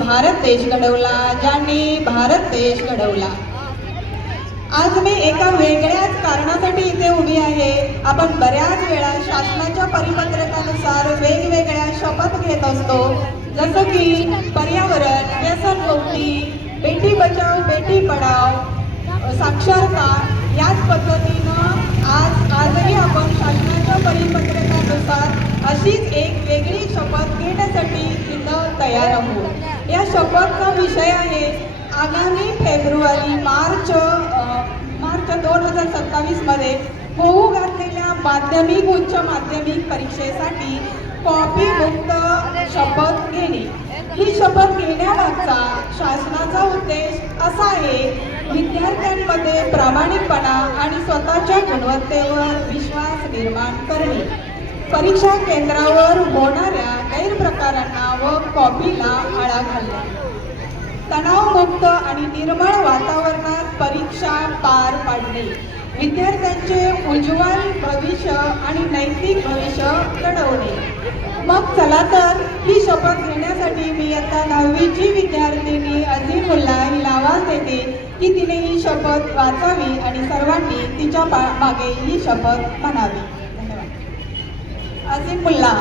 भारत देश घडवला, ज्यांनी भारत देश घडवला. आज मी एका वेगळ्याच कारणासाठी इथे उभी आहे. आपण बऱ्याच वेळा शासनाच्या परिपत्रकानुसार वेगवेगळ्या शपथ घेत असतो, जसं की पर्यावरण, व्यसनमुक्ती, बेटी बचाव बेटी पढाव, साक्षरता. याच पद्धतीनं आजही आपण शासनाच्या परिपत्रकानुसार अशीच एक वेगळी शपथ घेण्यासाठी इथं तयार आहोत. या शपथचा विषय आहे आगामी मार्च 2027 मध्ये होऊ घातलेल्या माध्यमिक उच्च माध्यमिक परीक्षेसाठी कॉपी मुक्त शपथ घेणे. ही शपथ घेण्यामागचा शासनाचा उद्देश असा आहे, विद्यार्थ्यांमध्ये प्रामाणिकपणा आणि स्वतःच्या गुणवत्तेवर विश्वास निर्माण करणे, परीक्षा केंद्रावर होणाऱ्या गैरप्रकारांना व कॉपीला आळा घालणे, तणावमुक्त आणि निर्मळ वातावरणात परीक्षा पार पाडणे, विद्यार्थ्यांचे उज्ज्वल भविष्य आणि नैतिक भविष्य घडवणे. मग चला तर ही शपथ घेण्यासाठी मी आता 10वीची विद्यार्थिनी अझीमुल्ला हिला आवाज देते की तिने ही शपथ वाचावी आणि सर्वांनी तिच्या मागे ही शपथ म्हणावी. धन्यवाद. अझीमुल्ला.